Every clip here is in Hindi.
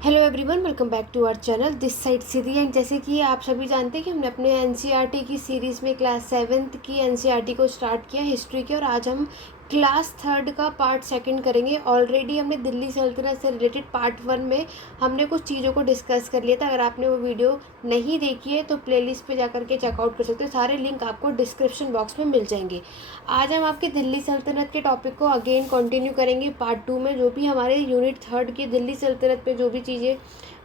Hello everyone, welcome back to our channel this side Siri. And जैसे कि आप सभी जानते हैं कि हमने अपने एनसीईआरटी की सीरीज़ में क्लास 7th की एनसीईआरटी को स्टार्ट किया हिस्ट्री के, और आज हम क्लास 3rd का पार्ट 2 करेंगे। ऑलरेडी हमने दिल्ली सल्तनत से रिलेटेड पार्ट 1 में हमने कुछ चीज़ों को डिस्कस कर लिया था। अगर आपने वो वीडियो नहीं देखी है तो प्लेलिस्ट पे जाकर के चेकआउट कर सकते हो, सारे लिंक आपको डिस्क्रिप्शन बॉक्स में मिल जाएंगे। आज हम आपके दिल्ली सल्तनत के टॉपिक को अगेन कंटिन्यू करेंगे पार्ट 2 में। जो भी हमारे यूनिट 3rd की दिल्ली सल्तनत पे जो भी चीज़ें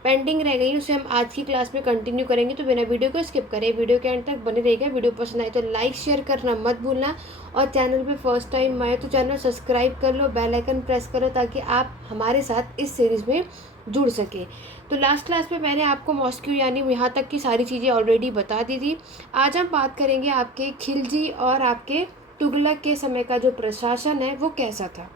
पेंडिंग रह गई उसे हम आज की क्लास में कंटिन्यू करेंगे। तो बिना वीडियो को स्किप करें, वीडियो के एंड तक बने रहेगा। वीडियो पसंद आए तो लाइक शेयर करना मत भूलना, और चैनल पे फर्स्ट टाइम आए तो चैनल सब्सक्राइब कर लो, बेल आइकन प्रेस करो ताकि आप हमारे साथ इस सीरीज़ में जुड़ सके। तो लास्ट क्लास में मैंने आपको मॉस्क्यू यानी यहाँ तक की सारी चीज़ें ऑलरेडी बता दी थी। आज हम बात करेंगे आपके खिलजी और आपके तुगलक के समय का जो प्रशासन है वो कैसा था।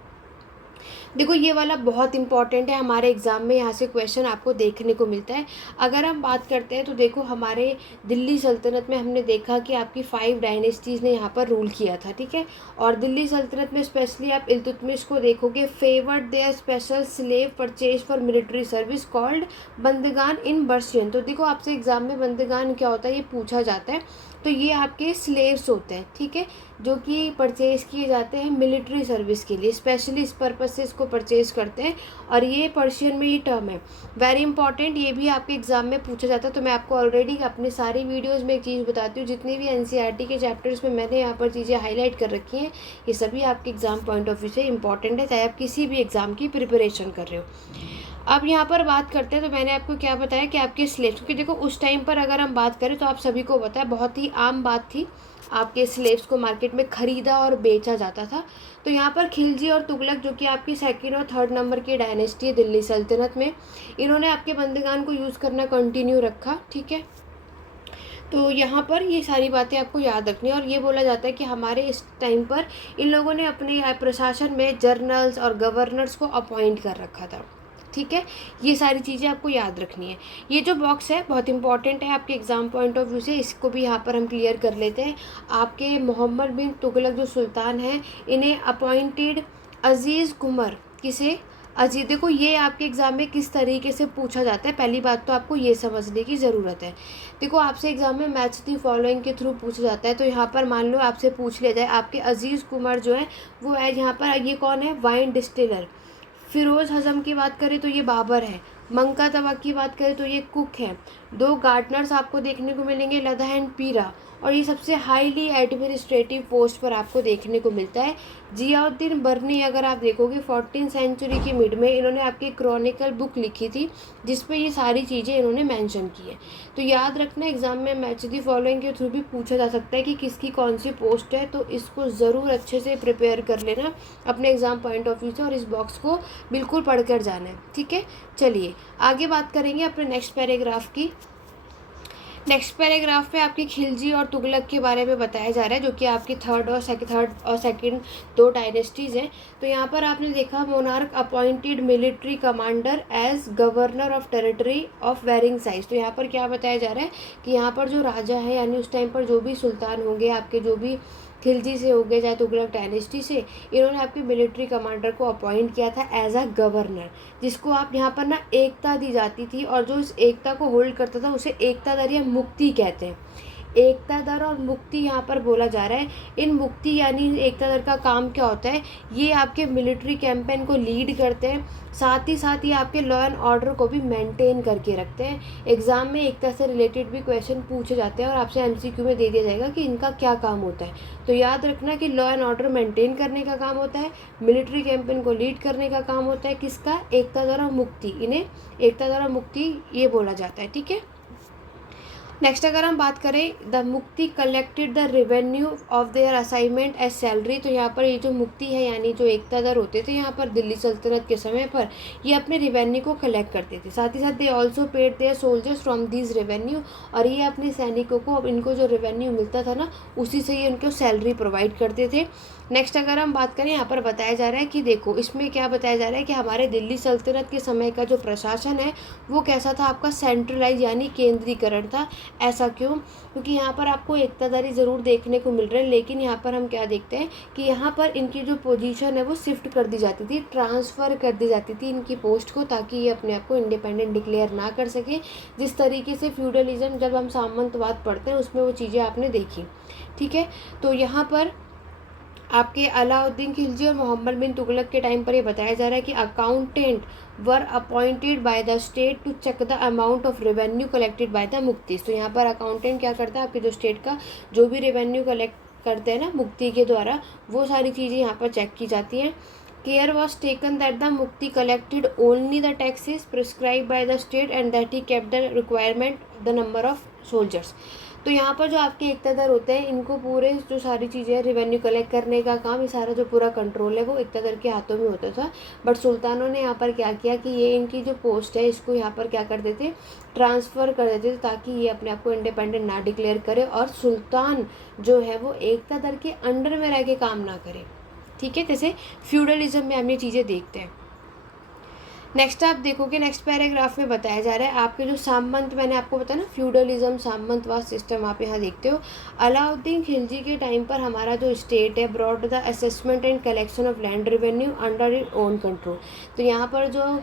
देखो, ये वाला बहुत इंपॉर्टेंट है, हमारे एग्ज़ाम में यहाँ से क्वेश्चन आपको देखने को मिलता है। अगर हम बात करते हैं तो देखो, हमारे दिल्ली सल्तनत में हमने देखा कि आपकी 5 डायनेस्टीज़ ने यहाँ पर रूल किया था, ठीक है। और दिल्ली सल्तनत में स्पेशली आप इल्तुतमिश को देखोगे, favoured their special slave purchase for military service called Bandagan in Persian. तो देखो, आपसे एग्ज़ाम में बंदगान क्या होता है ये पूछा जाता है। तो ये आपके स्लेव्स होते हैं, ठीक है, जो कि परचेज़ किए जाते हैं मिलिट्री सर्विस के लिए, स्पेशली इस पर्पज़ से इसको परचेज़ करते हैं। और ये पर्शियन में ये टर्म है वेरी इंपॉर्टेंट, ये भी आपके एग्ज़ाम में पूछा जाता है। तो मैं आपको ऑलरेडी अपनी सारी वीडियोस में एक चीज़ बताती हूँ, जितनी भी एनसीईआरटी के चैप्टर्स में मैंने यहाँ पर चीज़ें हाईलाइट कर रखी हैं, ये सभी आपके एग्ज़ाम पॉइंट ऑफ व्यू से इंपॉर्टेंट है, चाहे आप किसी भी एग्ज़ाम की प्रिपरेशन कर रहे हो। अब यहाँ पर बात करते हैं तो मैंने आपको क्या बताया कि आपके स्लेव्स, क्योंकि देखो उस टाइम पर अगर हम बात करें तो आप सभी को पता है बहुत ही आम बात थी, आपके स्लेव्स को मार्केट में ख़रीदा और बेचा जाता था। तो यहाँ पर खिलजी और तुगलक, जो कि आपकी 2nd और 3rd नंबर की डायनेस्टी है दिल्ली सल्तनत में, इन्होंने आपके बंदगान को यूज़ करना कंटिन्यू रखा, ठीक है। तो यहाँ पर ये सारी बातें आपको याद रखनी है। और ये बोला जाता है कि हमारे इस टाइम पर इन लोगों ने अपने प्रशासन में जर्नल्स और गवर्नर्स को अपॉइंट कर रखा था, ठीक है। ये सारी चीज़ें आपको याद रखनी है। ये जो बॉक्स है बहुत इंपॉर्टेंट है आपके एग्ज़ाम पॉइंट ऑफ व्यू से, इसको भी यहाँ पर हम क्लियर कर लेते हैं। आपके मोहम्मद बिन तुगलक जो सुल्तान हैं, इन्हें अपॉइंटेड अजीज़ कुमर, किसे, अजीज। देखो, ये आपके एग्ज़ाम में किस तरीके से पूछा जाता है, पहली बात तो आपको ये समझने की ज़रूरत है। देखो, आपसे एग्ज़ाम में मैच दी फॉलोइंग के थ्रू पूछा जाता है। तो यहाँ पर मान लो आपसे पूछ लिया जाए, आपके अजीज़ कुमर जो है वो है यहाँ पर, ये कौन है, वाइन डिस्टिलर। फिरोज़ हज़म की बात करें तो ये बाबर है। मंका तवा की बात करें तो ये कुक है। 2 गार्डनर्स आपको देखने को मिलेंगे, लदा एंड पीरा। और ये सबसे हाईली एडमिनिस्ट्रेटिव पोस्ट पर आपको देखने को मिलता है जियाउद्दीन बर्नी। अगर आप देखोगे 14th सेंचुरी की मिड में इन्होंने आपकी क्रॉनिकल बुक लिखी थी, जिसपे ये सारी चीज़ें इन्होंने मेंशन की है। तो याद रखना, एग्जाम में मैच दी फॉलोइंग के थ्रू भी पूछा जा सकता है कि किसकी कौन सी पोस्ट है, तो इसको ज़रूर अच्छे से प्रिपेयर कर लेना अपने एग्ज़ाम पॉइंट ऑफ व्यू से, और इस बॉक्स को बिल्कुल पढ़ कर जाना है, ठीक है। चलिए आगे बात करेंगे अपने नेक्स्ट पैराग्राफ की। नेक्स्ट पैराग्राफ पे आपकी खिलजी और तुगलक के बारे में बताया जा रहा है, जो कि आपकी थर्ड और सेकंड 2 डायनेस्टीज़ हैं। तो यहाँ पर आपने देखा, monarch appointed military commander as governor of territory of varying size. तो यहाँ पर क्या बताया जा रहा है कि यहाँ पर जो राजा है, यानी उस टाइम पर जो भी सुल्तान होंगे आपके, जो भी खिलजी से हो गए चाहे तुगलक डायनेस्टी से, इन्होंने आपके मिलिट्री कमांडर को अपॉइंट किया था एज अ गवर्नर, जिसको आप यहाँ पर ना एकता दी जाती थी, और जो इस एकता को होल्ड करता था उसे एकता दर या मुक्ति कहते हैं। एकता दर और मुक्ति यहाँ पर बोला जा रहा है। इन मुक्ति यानी एकता दर का काम क्या होता है, ये आपके मिलिट्री कैंपेन को लीड करते हैं, साथ ही साथ ये आपके लॉ एंड ऑर्डर को भी मेंटेन करके रखते हैं। एग्जाम में एकता से रिलेटेड भी क्वेश्चन पूछे जाते हैं और आपसे एमसीक्यू में दे दिया जाएगा कि इनका क्या काम होता है। तो याद रखना कि लॉ एंड ऑर्डर मेंटेन करने का काम होता है, मिलिट्री कैंपेन को लीड करने का काम होता है किसका, एकता दर और मुक्ति। इन्हें एकता दर और मुक्ति ये बोला जाता है, ठीक है। नेक्स्ट अगर हम बात करें, the muqti collected the revenue of their assignment as salary. तो यहाँ पर ये जो मुक्ति है यानी जो एकता दर होते थे यहाँ पर दिल्ली सल्तनत के समय पर, ये अपने रेवेन्यू को कलेक्ट करते थे। साथ ही साथ they also paid their soldiers from this revenue, और ये अपने सैनिकों को, अब इनको जो रेवेन्यू मिलता था ना उसी से ये उनको सैलरी प्रोवाइड करते थे। नेक्स्ट अगर हम बात करें, यहाँ पर बताया जा रहा है कि देखो इसमें क्या बताया जा रहा है कि हमारे दिल्ली सल्तनत के समय का जो प्रशासन है वो कैसा था, आपका सेंट्रलाइज यानी केंद्रीकरण था, ऐसा क्यों? क्योंकि यहाँ पर आपको एकतादारी ज़रूर देखने को मिल रहा है, लेकिन यहाँ पर हम क्या देखते हैं कि यहाँ पर इनकी जो पोजीशन है वो शिफ्ट कर दी जाती थी, ट्रांसफ़र कर दी जाती थी इनकी पोस्ट को, ताकि ये अपने आप को इंडिपेंडेंट डिक्लेयर ना कर सके। जिस तरीके से फ्यूडलिज्म जब हम सामंतवाद पढ़ते हैं उसमें वो चीज़ें आपने देखी, ठीक है। तो यहाँ पर आपके अलाउद्दीन खिलजी और मोहम्मद बिन तुगलक के टाइम पर ये बताया जा रहा है कि accountant were appointed by the state to check the amount of revenue collected by the muqtis. तो यहाँ पर अकाउंटेंट क्या करता है, आपके जो स्टेट का जो भी रेवेन्यू कलेक्ट करते हैं ना मुक्ति के द्वारा, वो सारी चीज़ें यहाँ पर चेक की जाती हैं। Care was taken that the muqti collected only the taxes prescribe by the state and that he kept the requirement the number of soldiers. तो यहाँ पर जो आपके इक़्तिदार होते हैं इनको पूरे जो सारी चीज़ें रेवेन्यू कलेक्ट करने का काम, ये सारा जो पूरा कंट्रोल है वो इक़्तिदार के हाथों में होता था। बट सुल्तानों ने यहाँ पर क्या किया कि ये इनकी जो पोस्ट है इसको यहाँ पर क्या कर देते, ट्रांसफ़र कर देते थे, ताकि ये अपने आप को इंडिपेंडेंट ना डिक्लेयर करे और सुल्तान जो है वो इक़्तिदार के अंडर में रह के काम ना करे, ठीक है। जैसे फ्यूडलिज्म में हम ये चीज़ें देखते हैं। नेक्स्ट आप देखोगे, नेक्स्ट पैराग्राफ में बताया जा रहा है आपके जो सामंत, मैंने आपको बताया ना फ्यूडलिज्म सामंतवाद सिस्टम आप यहाँ देखते हो। अलाउद्दीन खिलजी के टाइम पर हमारा जो स्टेट है brought the assessment and collection of land revenue under it own control. तो यहाँ पर जो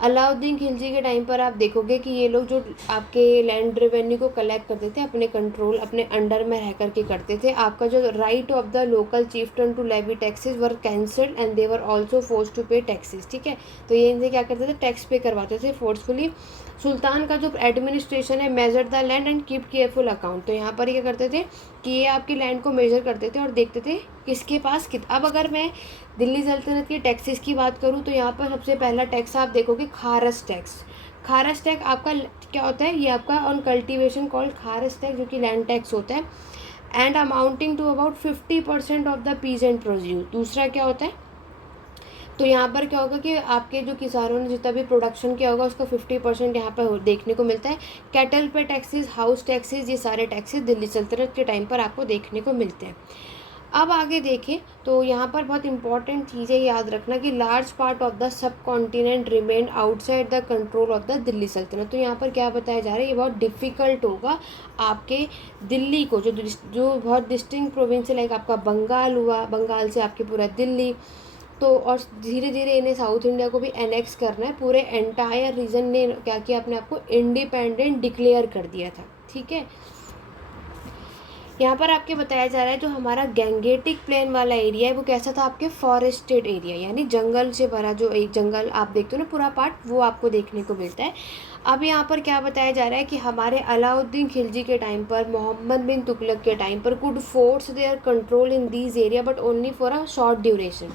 अलाउद्दीन खिलजी के टाइम पर आप देखोगे कि ये लोग जो आपके लैंड रेवेन्यू को कलेक्ट करते थे अपने कंट्रोल, अपने अंडर में रह करके करते थे। आपका जो right of the local chieftain to levy taxes were cancelled and they were also force to pay taxes, ठीक है। तो ये इनसे क्या करते थे, टैक्स पे करवाते थे फोर्सफुली। सुल्तान का जो एडमिनिस्ट्रेशन है measure the land and keep careful account. तो यहाँ पर ये क्या करते थे कि ये आपकी लैंड को मेजर करते थे और देखते थे किसके पास अब अगर मैं दिल्ली सल्तनत की टैक्सेस की बात करूँ तो यहाँ पर सबसे पहला टैक्स आप देखोगे खारस टैक्स। खारस टैक्स आपका क्या होता है, ये आपका on cultivation called kharaj tax, जो कि लैंड टैक्स होता है, and amounting to about 50% of the peasant produce. दूसरा क्या होता है, तो यहाँ पर क्या होगा कि आपके जो किसानों ने जितना भी प्रोडक्शन किया होगा उसका 50% यहाँ पर देखने को मिलता है। कैटल पे टैक्सेस, हाउस टैक्सेस, ये सारे टैक्सेस दिल्ली सल्तनत के टाइम पर आपको देखने को मिलते हैं। अब आगे देखें तो यहाँ पर बहुत इंपॉर्टेंट चीज़ें याद रखना कि large part of the sub continent remain outside the control of the Delhi सल्तनत। तो यहाँ पर क्या बताया जा रहा है, ये बहुत डिफ़िकल्ट होगा आपके दिल्ली को, जो बहुत डिस्टिंक्ट प्रोविंस है, लाइक आपका बंगाल हुआ, बंगाल से आपके पूरा दिल्ली, तो और धीरे धीरे इन्हें साउथ इंडिया को भी एनेक्स करना है। पूरे एंटायर रीजन ने क्या किया, अपने आप को इंडिपेंडेंट डिक्लेयर कर दिया था, ठीक है। यहाँ पर आपके बताया जा रहा है जो हमारा गैंगेटिक प्लेन वाला एरिया है वो कैसा था, आपके फॉरेस्टेड एरिया, यानी जंगल से भरा जो एक जंगल आप देखते हो ना पूरा पार्ट, वो आपको देखने को मिलता है। अब यहाँ पर क्या बताया जा रहा है कि हमारे अलाउद्दीन खिलजी के टाइम पर, मोहम्मद बिन तुगलक के टाइम पर could force their control in these area but only for a short duration.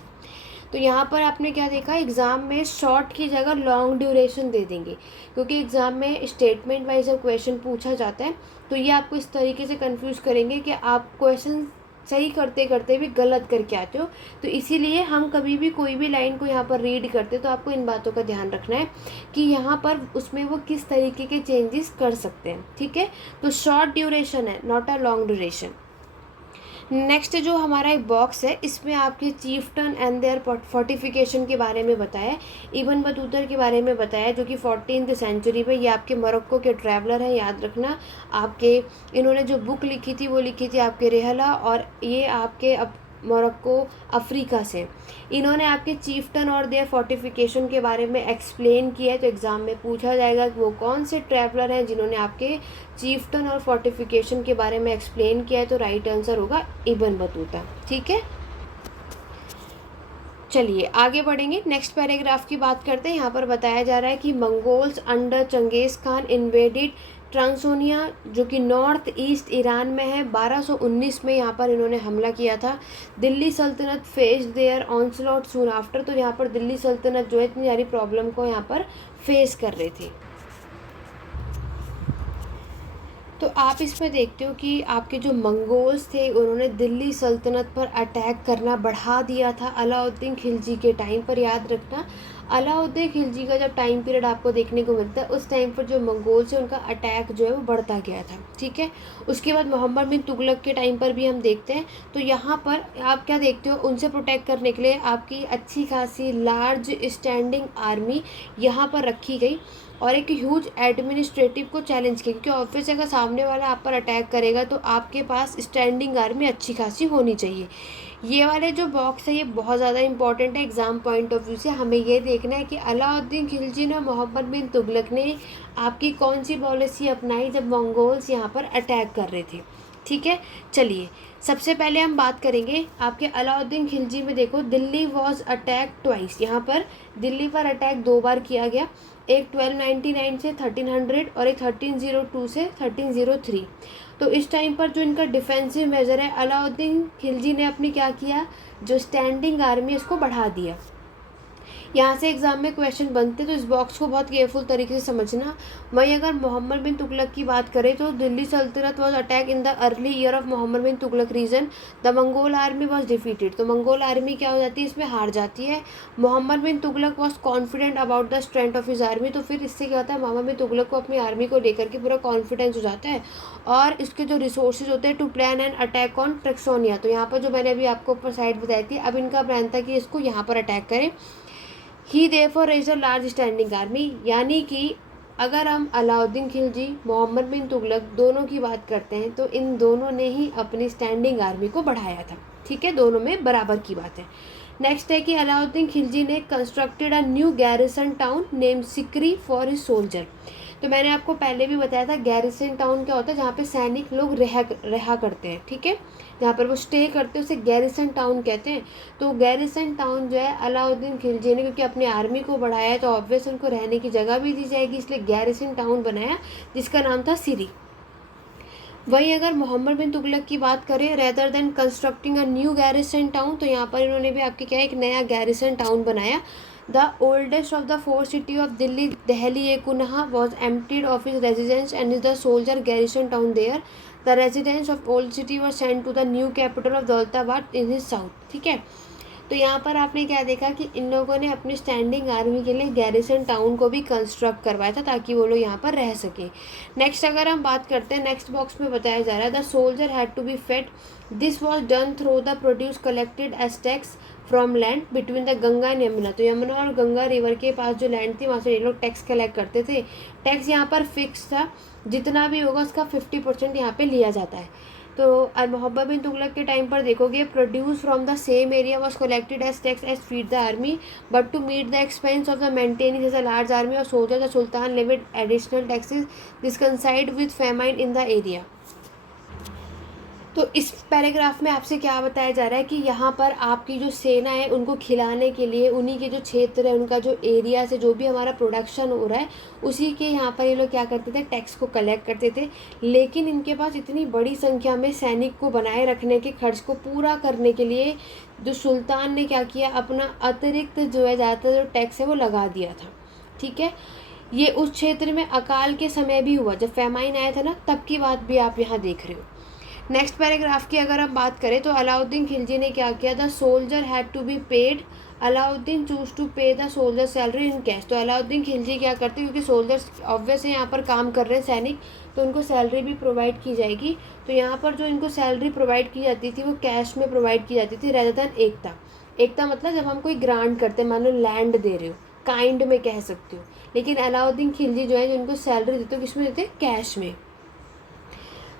तो यहाँ पर आपने क्या देखा, एग्ज़ाम में शॉर्ट की जगह लॉन्ग ड्यूरेशन दे देंगे, क्योंकि एग्ज़ाम में स्टेटमेंट वाइज जब क्वेश्चन पूछा जाता है तो ये आपको इस तरीके से कंफ्यूज करेंगे कि आप क्वेश्चन सही करते करते भी गलत करके आते हो। तो इसीलिए हम कभी भी कोई भी लाइन को यहाँ पर रीड करते तो आपको इन बातों का ध्यान रखना है कि यहाँ पर उसमें वो किस तरीके के चेंजेस कर सकते हैं, ठीक है। तो शॉर्ट ड्यूरेशन है, not a long duration. Next जो हमारा एक बॉक्स है इसमें आपके चीफ्टन एंड देयर फोर्टिफिकेशन के बारे में बताया है, इबन बतूतर के बारे में बताया जो कि 14th सेंचुरी में, ये आपके मोरक्को के ट्रैवलर हैं, याद रखना। आपके इन्होंने जो बुक लिखी थी वो लिखी थी आपके रेहला, और ये आपके अब मोरक्को अफ्रीका से। इन्होंने आपके चीफ्टन और देयर फोर्टिफिकेशन के बारे में एक्सप्लेन किया है, तो एग्ज़ाम में पूछा जाएगा कि वो कौन से ट्रैवलर हैं जिन्होंने आपके चीफ्टन और फोर्टिफिकेशन के बारे में एक्सप्लेन किया है। तो राइट आंसर होगा इब्न बतूता, ठीक है। चलिए आगे बढ़ेंगे, नेक्स्ट पैराग्राफ की बात करते हैं। यहाँ पर बताया जा रहा है कि Mongols under Genghis Khan invaded Transoxiana, जो कि नॉर्थ ईस्ट ईरान में है। 1219 में यहाँ पर इन्होंने हमला किया था। Delhi sultanate face their onslaught soon after. तो यहाँ पर दिल्ली सल्तनत जो है इतनी सारी प्रॉब्लम को यहाँ पर फेस कर रही थी। तो आप इसमें देखते हो कि आपके जो मंगोल्स थे उन्होंने दिल्ली सल्तनत पर अटैक करना बढ़ा दिया था अलाउद्दीन खिलजी के टाइम पर। याद रखना अलाउद्दीन खिलजी का जब टाइम पीरियड आपको देखने को मिलता है, उस टाइम पर जो मंगोल्स है उनका अटैक जो है वो बढ़ता गया था, ठीक है। उसके बाद मोहम्मद बिन तुगलक के टाइम पर भी हम देखते हैं, तो यहाँ पर आप क्या देखते हो, उनसे प्रोटेक्ट करने के लिए आपकी अच्छी खासी लार्ज स्टैंडिंग आर्मी यहाँ पर रखी गई और एक ह्यूज एडमिनिस्ट्रेटिव को चैलेंज किया, क्योंकि ऑब्वियस अगर सामने वाला आप पर अटैक करेगा तो आपके पास स्टैंडिंग आर्मी अच्छी खासी होनी चाहिए। ये वाले जो बॉक्स है ये बहुत ज़्यादा इंपॉर्टेंट है एग्ज़ाम पॉइंट ऑफ व्यू से। हमें ये देखना है कि अलाउद्दीन खिलजी ने, मोहम्मद बिन तुगलक ने आपकी कौन सी पॉलिसी अपनाई जब मंगोल्स यहाँ पर अटैक कर रहे थे, ठीक है। चलिए सबसे पहले हम बात करेंगे आपके अलाउद्दीन खिलजी में। देखो, दिल्ली वॉज अटैक ट्वाइस, यहाँ पर दिल्ली पर अटैक 2 बार किया गया, एक 1299 से 1300 और एक 1302 से 1303। तो इस टाइम पर जो इनका डिफेंसिव मेजर है, अलाउद्दीन खिलजी ने अपनी क्या किया, जो स्टैंडिंग आर्मी है उसको बढ़ा दिया। यहाँ से एग्जाम में क्वेश्चन बनते, तो इस बॉक्स को बहुत केयरफुल तरीके से समझना। वहीं अगर मोहम्मद बिन तुगलक की बात करें तो Delhi Sultanate was attack in the early year of Mohammad bin Tughlaq reign, the Mongol army was defeated. तो मंगोल आर्मी क्या हो जाती है, इसमें हार जाती है। Mohammad bin Tughlaq was confident about the strength of his army, तो फिर इससे क्या होता है, मोहम्मद बिन तुगलक को अपनी आर्मी को लेकर के पूरा कॉन्फिडेंस हो जाता है और इसके जो रिसोर्सेज होते हैं to plan an attack on Transoxiana. तो यहाँ पर जो मैंने अभी आपको ऊपर साइड बताई थी, अब इनका प्लान था कि इसको यहाँ पर अटैक करें। He therefore raised a large standing army, यानी कि अगर हम अलाउद्दीन खिलजी, मोहम्मद बिन तुगलक दोनों की बात करते हैं तो इन दोनों ने ही अपनी स्टैंडिंग आर्मी को बढ़ाया था, ठीक है, दोनों में बराबर की बात है। नेक्स्ट है कि अलाउद्दीन खिलजी ने constructed a new garrison town name Sikri for his soldier. तो मैंने आपको पहले भी बताया था गैरिसन टाउन क्या होता है, जहाँ पे सैनिक लोग रहा करते हैं, ठीक है, जहाँ पर वो स्टे करते हैं उसे गैरिसन टाउन कहते हैं। तो गैरिसन टाउन जो है अलाउद्दीन खिलजी ने, क्योंकि अपनी आर्मी को बढ़ाया है तो ऑब्वियस उनको रहने की जगह भी दी जाएगी, इसलिए गैरिसन टाउन बनाया जिसका नाम था सिरी। वहीं अगर मोहम्मद बिन तुगलक की बात करें, rather than constructing a new garrison town, तो यहाँ पर इन्होंने भी आपके क्या है, एक नया गैरिसन टाउन बनाया। The oldest of the 4 city of Delhi, Dehli i Kuhna was emptied of his residence and is the soldier garrison town there. The residents of old city were sent to the new capital of Daulatabad in his south, ठीक है। तो यहाँ पर आपने क्या देखा कि इन लोगों ने अपनी स्टैंडिंग आर्मी के लिए गैरिसन टाउन को भी कंस्ट्रक्ट करवाया था ताकि वो लोग यहाँ पर रह सकें। नेक्स्ट अगर हम बात करते हैं, नेक्स्ट बॉक्स में बताया जा रहा है the soldier had to be fed, this was done through the produce collected as tax from land between the Ganga and Yamuna. तो यमुना और गंगा रिवर के पास जो लैंड थी वहाँ से ये लोग टैक्स कलेक्ट करते थे। टैक्स यहाँ पर फिक्स था, जितना भी होगा उसका 50% यहाँ पे लिया जाता है। तो मोहम्मद बिन तुगलक के टाइम पर देखोगे, produce from the same area was collected as tax as feed the army, but to meet the expense of the maintaining as a large army और soldier the sultan levied additional taxes this coincide with famine in the area. तो इस पैराग्राफ में आपसे क्या बताया जा रहा है कि यहाँ पर आपकी जो सेना है उनको खिलाने के लिए उन्हीं के जो क्षेत्र है, उनका जो एरिया से जो भी हमारा प्रोडक्शन हो रहा है उसी के यहाँ पर ये लोग क्या करते थे, टैक्स को कलेक्ट करते थे। लेकिन इनके पास इतनी बड़ी संख्या में सैनिक को बनाए रखने के खर्च को पूरा करने के लिए जो सुल्तान ने क्या किया, अपना अतिरिक्त जो है ज़्यादातर जो टैक्स है वो लगा दिया था, ठीक है। ये उस क्षेत्र में अकाल के समय भी हुआ, जब फैमाइन आया था ना, तब की बात भी आप यहाँ देख रहे हो। नेक्स्ट पैराग्राफ की अगर हम बात करें तो अलाउद्दीन खिलजी ने क्या किया, the soldier had to be paid, Alauddin chose to pay the soldier salary in cash. तो अलाउद्दीन खिलजी क्या करते, क्योंकि सोल्जर्स ऑब्वियस है यहाँ पर काम कर रहे हैं सैनिक, तो उनको सैलरी भी प्रोवाइड की जाएगी। तो यहाँ पर जो इनको सैलरी प्रोवाइड की जाती थी वो कैश में प्रोवाइड की जाती थी रेदर देन एकता। एकता मतलब जब हम कोई ग्रांट करते हैं, मान लो लैंड दे रहे हो, काइंड में कह सकते हो, लेकिन अलाउद्दीन खिलजी जो है जो इनको सैलरी देते हो किसमें देते, कैश में।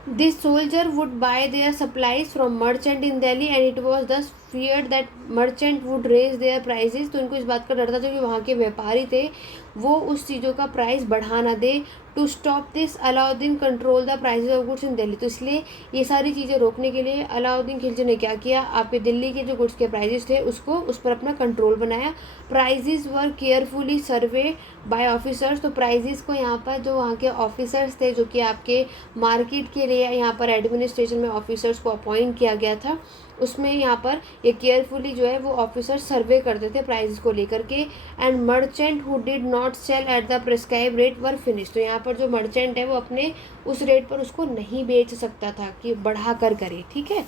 This soldier would buy their supplies from merchant in Delhi and it was thus feared that merchant would raise their prices। तो इनको इस बात का डर था कि वहाँ के व्यापारी थे वो उस चीज़ों का प्राइस बढ़ा ना दे। To stop this Alauddin control the prices of goods in Delhi. तो इसलिए ये सारी चीज़ें रोकने के लिए अलाउद्दीन खिलजी ने क्या किया, आपके दिल्ली के जो गुड्स के प्राइसेस थे उसको उस पर अपना कंट्रोल बनाया। प्राइजेस वर केयरफुली सर्वे बाय ऑफिसर्स। तो प्राइजेस को यहाँ पर जो वहाँ के ऑफिसर्स थे, जो कि आपके मार्केट के लिए यहाँ पर एडमिनिस्ट्रेशन में ऑफिसर्स को अपॉइंट किया गया था, उसमें यहाँ पर ये केयरफुली जो है वो ऑफिसर सर्वे करते थे प्राइस को लेकर के। And merchant who did not sell at the prescribe rate were punished. तो यहाँ पर जो मर्चेंट है वो अपने उस रेट पर उसको नहीं बेच सकता था कि बढ़ा कर करे, ठीक है।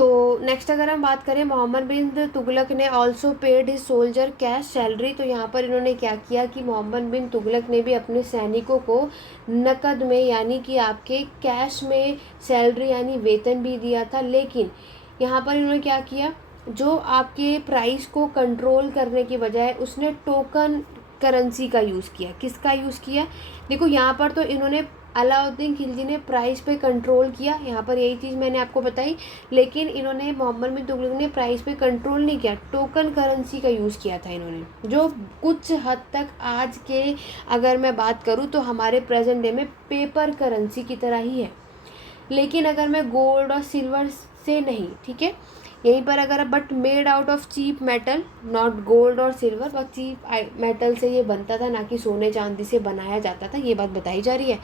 तो नेक्स्ट अगर हम बात करें, मोहम्मद बिन तुगलक ने also paid his soldier cash salary. तो यहाँ पर इन्होंने क्या किया कि मोहम्मद बिन तुगलक ने भी अपने सैनिकों को नकद में यानी कि आपके कैश में सैलरी यानी वेतन भी दिया था। लेकिन यहाँ पर इन्होंने क्या किया, जो आपके प्राइस को कंट्रोल करने की बजाय उसने टोकन करेंसी का यूज़ किया। किसका यूज़ किया, देखो यहाँ पर तो इन्होंने अलाउद्दीन खिलजी ने प्राइस पे कंट्रोल किया, यहाँ पर यही चीज़ मैंने आपको बताई। लेकिन इन्होंने मोहम्मद बिन तुगलक ने प्राइस पे कंट्रोल नहीं किया, टोकन करेंसी का यूज़ किया था इन्होंने, जो कुछ हद तक आज के अगर मैं बात करूँ तो हमारे प्रेजेंट डे में पेपर करेंसी की तरह ही है। लेकिन अगर मैं गोल्ड और सिल्वर से नहीं, ठीक है, यहीं पर अगर but made out of cheap metal, not gold और सिल्वर, बट चीप मेटल से ये बनता था, ना कि सोने चांदी से बनाया जाता था, ये बात बताई जा रही है।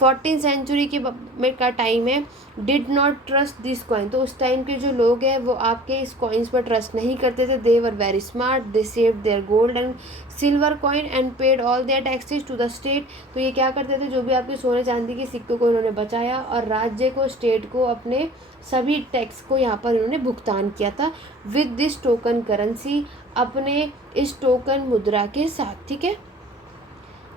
14th सेंचुरी के में का टाइम है, did not trust this coin. तो उस टाइम के जो लोग हैं वो आपके इस कॉइन्स पर ट्रस्ट नहीं करते थे। They were very smart, they saved their gold and silver coin and paid all their taxes to the state. तो ये क्या करते थे, जो भी आपके सोने चांदी के सिक्कों को इन्होंने बचाया और राज्य को, स्टेट को, अपने सभी टैक्स को यहाँ पर इन्होंने भुगतान किया था विद दिस टोकन करेंसी, अपने इस टोकन मुद्रा के साथ, ठीक है।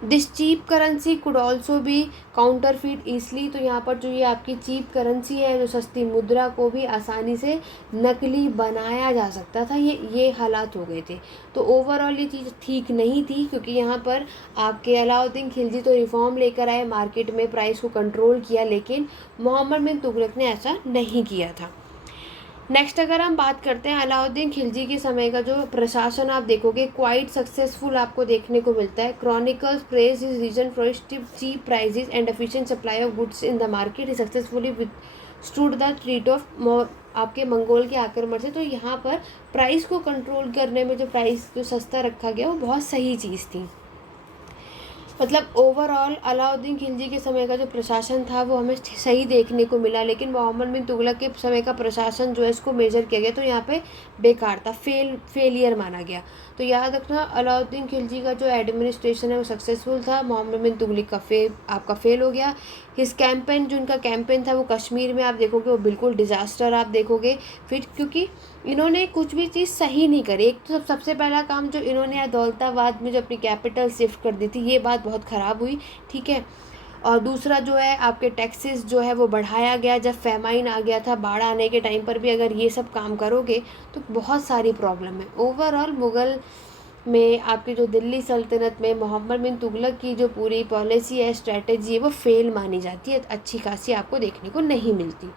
This cheap currency could also be counterfeit easily. तो यहाँ पर जो ये आपकी चीप करेंसी है, जो सस्ती मुद्रा को भी आसानी से नकली बनाया जा सकता था, ये हालात हो गए थे। तो ओवरऑल ये चीज़ ठीक नहीं थी, क्योंकि यहाँ पर आपके अलाउद्दीन खिलजी तो रिफॉर्म लेकर आए, मार्केट में प्राइस को कंट्रोल किया, लेकिन मोहम्मद बिन तुगलक ने ऐसा नहीं किया था। नेक्स्ट अगर हम बात करते हैं अलाउद्दीन खिलजी के समय का जो प्रशासन, आप देखोगे क्वाइट सक्सेसफुल आपको देखने को मिलता है। Chronicles praise his reign for cheap prices and efficient supply of goods in the market. He successfully withstood the threat of आपके मंगोल के आक्रमण से। तो यहाँ पर प्राइस को कंट्रोल करने में जो प्राइस जो सस्ता रखा गया वो बहुत सही चीज़ थी। मतलब ओवरऑल अलाउद्दीन खिलजी के समय का जो प्रशासन था वो हमें सही देखने को मिला। लेकिन मोहम्मद बिन तुगलक के समय का प्रशासन जो है इसको मेजर किया गया तो यहाँ पे बेकार था, फेलियर माना गया। तो याद रखना, अलाउद्दीन खिलजी का जो एडमिनिस्ट्रेशन है वो सक्सेसफुल था, मोहम्मद बिन तुगलक का आपका फेल हो गया। हिज कैंपेन, जो उनका कैंपेन था वो कश्मीर में आप देखोगे वो बिल्कुल डिज़ास्टर आप देखोगे। फिर क्योंकि इन्होंने कुछ भी चीज़ सही नहीं करी। एक तो सबसे पहला काम जो इन्होंने दौलताबाद में जो अपनी कैपिटल शिफ्ट कर दी थी, ये बात बहुत ख़राब हुई, ठीक है। और दूसरा जो है आपके टैक्सेस जो है वो बढ़ाया गया। जब फेमाइन आ गया था, बाढ़ आने के टाइम पर भी अगर ये सब काम करोगे तो बहुत सारी प्रॉब्लम है। ओवरऑल मुग़ल में आपकी जो दिल्ली सल्तनत में मोहम्मद बिन तुगलक की जो पूरी पॉलिसी है, स्ट्रेटजी है, वो फेल मानी जाती है, अच्छी खासी आपको देखने को नहीं मिलती।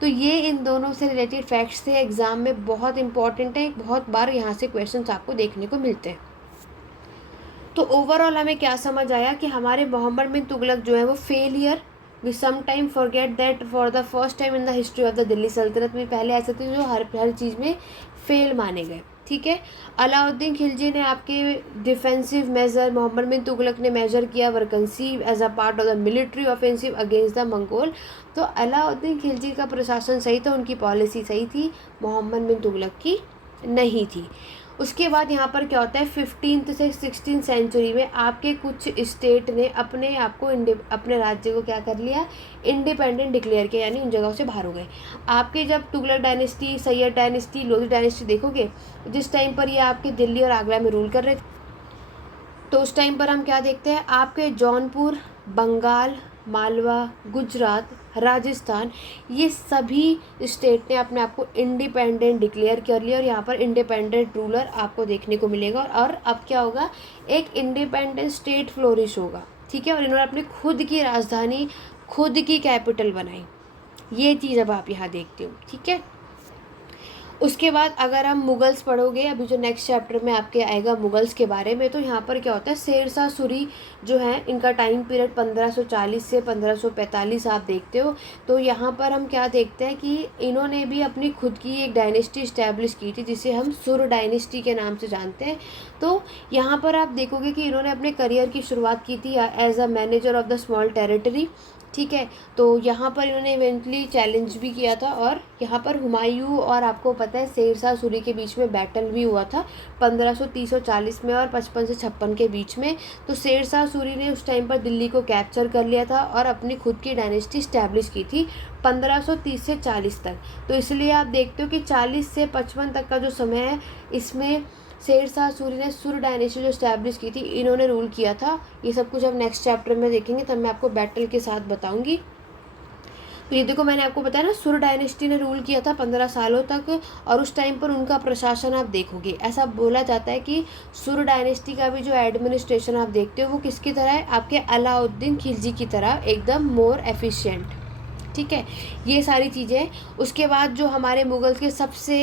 तो ये इन दोनों से रिलेटेड फैक्ट्स थे, एग्ज़ाम में बहुत इंपॉर्टेंट है, बहुत बार यहाँ से क्वेश्चंस आपको देखने को मिलते हैं। तो ओवरऑल हमें क्या समझ आया कि हमारे मोहम्मद बिन तुगलक जो है वो failure, we some time forget that for the first time in the history of the Delhi sultanate में पहले ऐसे थे जो हर चीज़ में फेल माने गए, ठीक है। अलाउद्दीन खिलजी ने आपके डिफेंसिव मेजर मोहम्मद बिन तुगलक ने मेजर किया were conceived as a part of the military offensive against the Mongol. तो अलाउद्दीन खिलजी का प्रशासन सही था, उनकी पॉलिसी सही थी, मोहम्मद बिन तुगलक की नहीं थी। उसके बाद यहाँ पर क्या होता है, 15th से 16th सेंचुरी में आपके कुछ स्टेट ने अपने आप को अपने राज्य को क्या कर लिया, इंडिपेंडेंट डिक्लेयर किया, यानी उन जगहों से बाहर हो गए। आपके जब Tughlaq dynasty, Syed dynasty, Lodhi dynasty देखोगे, जिस टाइम पर ये आपके दिल्ली और आगरा में रूल कर रहे थे, तो उस टाइम पर हम क्या देखते हैं, आपके जौनपुर, बंगाल, मालवा, गुजरात, राजस्थान, ये सभी स्टेट ने अपने आप को इंडिपेंडेंट डिक्लेयर कर लिया और यहाँ पर इंडिपेंडेंट रूलर आपको देखने को मिलेगा। और अब क्या होगा, एक इंडिपेंडेंट स्टेट फ्लोरिश होगा, ठीक है। और इन्होंने अपनी खुद की राजधानी, खुद की कैपिटल बनाई, ये चीज़ अब आप यहाँ देखते हो, ठीक है। उसके बाद अगर हम मुगल्स पढ़ोगे, अभी जो नेक्स्ट चैप्टर में आपके आएगा मुगल्स के बारे में, तो यहाँ पर क्या होता है, शेरशाह सूरी जो है इनका टाइम पीरियड 1540 से 1545 आप देखते हो। तो यहाँ पर हम क्या देखते हैं कि इन्होंने भी अपनी खुद की एक डायनेस्टी इस्टेब्लिश की थी, जिसे हम सुर डायनेस्टी के नाम से जानते हैं। तो यहाँ पर आप देखोगे कि इन्होंने अपने करियर की शुरुआत की थी as a manager of the small territory, ठीक है। तो यहाँ पर इन्होंने इवेंटली चैलेंज भी किया था, और यहाँ पर हुमायूं और आपको पता है शेरशाह सूरी के बीच में बैटल भी हुआ था 1530-40 में और 55 से 56 के बीच में। तो शेरशाह सूरी ने उस टाइम पर दिल्ली को कैप्चर कर लिया था और अपनी खुद की डायनेस्टी स्टैब्लिश की थी 1530 से 40 तक। तो इसलिए आप देखते हो कि 40 से 55 तक का जो समय है, इसमें शेरशाह सूरी ने सुर डायनेस्टी जो स्टैब्लिश की थी, इन्होंने रूल किया था। ये सब कुछ अब नेक्स्ट चैप्टर में देखेंगे, तब मैं आपको बैटल के साथ बताऊंगी। तो ये देखो, मैंने आपको बताया ना, सुर डायनेस्टी ने रूल किया था 15 सालों तक, और उस टाइम पर उनका प्रशासन आप देखोगे, ऐसा बोला जाता है कि सुर डायनेस्टी का भी जो एडमिनिस्ट्रेशन आप देखते हो वो किसकी तरह है, आपके अलाउद्दीन खिलजी की तरह, एकदम मोर एफिशिएंट। ठीक है, ये सारी चीज़ें। उसके बाद जो हमारे मुग़ल के सबसे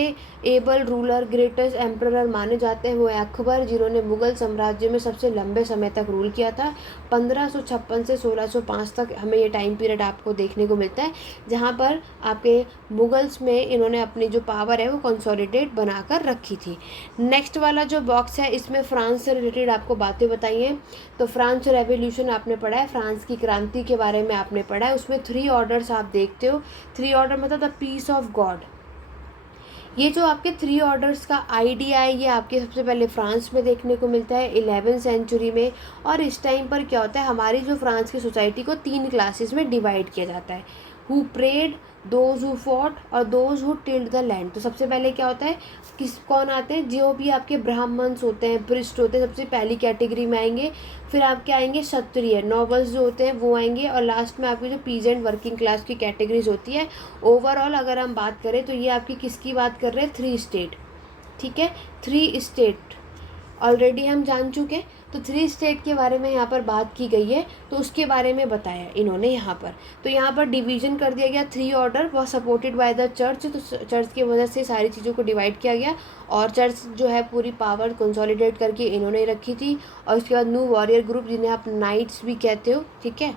एबल रूलर, ग्रेटेस्ट एम्परर माने जाते हैं, वो है अकबर, जिन्होंने मुग़ल साम्राज्य में सबसे लंबे समय तक रूल किया था। 1556 से 1605 तक हमें ये टाइम पीरियड आपको देखने को मिलता है, जहाँ पर आपके मुग़ल्स में इन्होंने अपनी जो पावर है वो कंसोलिडेट बनाकर रखी थी। नेक्स्ट वाला जो बॉक्स है, इसमें फ्रांस से रिलेटेड आपको बातें बताई हैं। तो फ्रांस रेवोल्यूशन आपने पढ़ा है, फ्रांस की क्रांति के बारे में आपने पढ़ा है। उसमें 3 ऑर्डर्स आप देखते हो। 3 ऑर्डर मतलब द पीस ऑफ गॉड। ये जो आपके 3 ऑर्डर्स का आइडिया है, ये आपके सबसे पहले फ्रांस में देखने को मिलता है 11वीं सेंचुरी में। और इस टाइम पर क्या होता है, हमारी जो फ्रांस की सोसाइटी को 3 क्लासेस में डिवाइड किया जाता है, who prayed, those who fought और those who tilled the land. तो सबसे पहले क्या होता है, कौन आते हैं, जो भी आपके ब्राह्मण्स होते हैं, प्रिस्ट होते हैं, सबसे पहली कैटेगरी में आएंगे। फिर आपके आएंगे क्षत्रिय, नॉबल्स जो होते हैं वो आएंगे, और लास्ट में आपकी जो पीजेंट वर्किंग क्लास की कैटेगरीज होती है। ओवरऑल अगर हम बात करें तो ये आपकी किसकी बात कर रहे हैं, 3 स्टेट। ठीक है, 3 स्टेट ऑलरेडी हम जान चुके हैं। तो 3 स्टेट के बारे में यहाँ पर बात की गई है, तो उसके बारे में बताया इन्होंने यहाँ पर। तो यहाँ पर डिवीजन कर दिया गया 3 ऑर्डर, वह सपोर्टेड बाय द चर्च। तो चर्च की वजह से सारी चीज़ों को डिवाइड किया गया, और चर्च जो है पूरी पावर कंसोलिडेट करके इन्होंने रखी थी। और उसके बाद न्यू वॉरियर ग्रुप, जिन्हें आप नाइट्स भी कहते हो, ठीक है,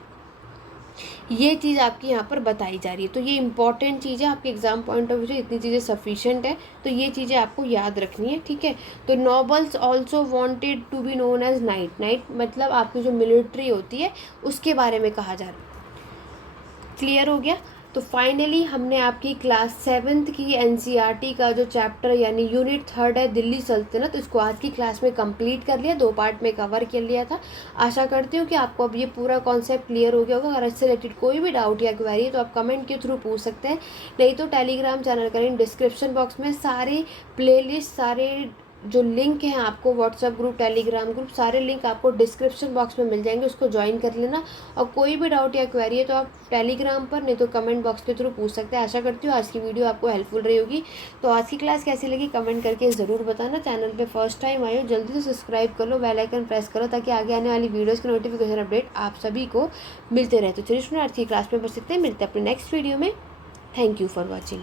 ये चीज़ आपकी यहाँ पर बताई जा रही है। तो ये इंपॉर्टेंट चीज़ है आपके एग्जाम पॉइंट ऑफ व्यू से, इतनी चीज़ें सफिशेंट है, तो ये चीज़ें आपको याद रखनी है। ठीक है, तो nobles also wanted to be known as knight. Knight मतलब आपकी जो मिलिट्री होती है उसके बारे में कहा जा रहा है। क्लियर हो गया। तो फाइनली हमने आपकी क्लास 7th की एनसीईआरटी का जो चैप्टर यानी यूनिट 3 है दिल्ली सल्तनत, इसको आज की क्लास में कंप्लीट कर लिया, 2 पार्ट में कवर कर लिया था। आशा करती हूँ कि आपको अब ये पूरा कॉन्सेप्ट क्लियर हो गया होगा। अगर इससे रिलेटेड कोई भी डाउट या क्वेरी है तो आप कमेंट के थ्रू पूछ सकते हैं, नहीं तो टेलीग्राम चैनल का लिंक डिस्क्रिप्शन बॉक्स में, सारे प्लेलिस्ट, सारे जो लिंक हैं आपको, व्हाट्सएप ग्रुप, टेलीग्राम ग्रुप, सारे लिंक आपको डिस्क्रिप्शन बॉक्स में मिल जाएंगे, उसको ज्वाइन कर लेना। और कोई भी डाउट या क्वेरी है तो आप टेलीग्राम पर, नहीं तो कमेंट बॉक्स के थ्रू पूछ सकते हैं। आशा करती हूँ आज की वीडियो आपको हेल्पफुल रही होगी। तो आज की क्लास कैसी लगी कमेंट करके ज़रूर बताना। चैनल पे फर्स्ट टाइम आए हो जल्दी से सब्सक्राइब कर लो, बेल आइकन प्रेस करो, ताकि आगे आने वाली वीडियोज़ के नोटिफिकेशन अपडेट आप सभी को मिलते रहे। तो चलिए आज की क्लास में बच सकते हैं, मिलते हैं अपने नेक्स्ट वीडियो में। Thank you for watching.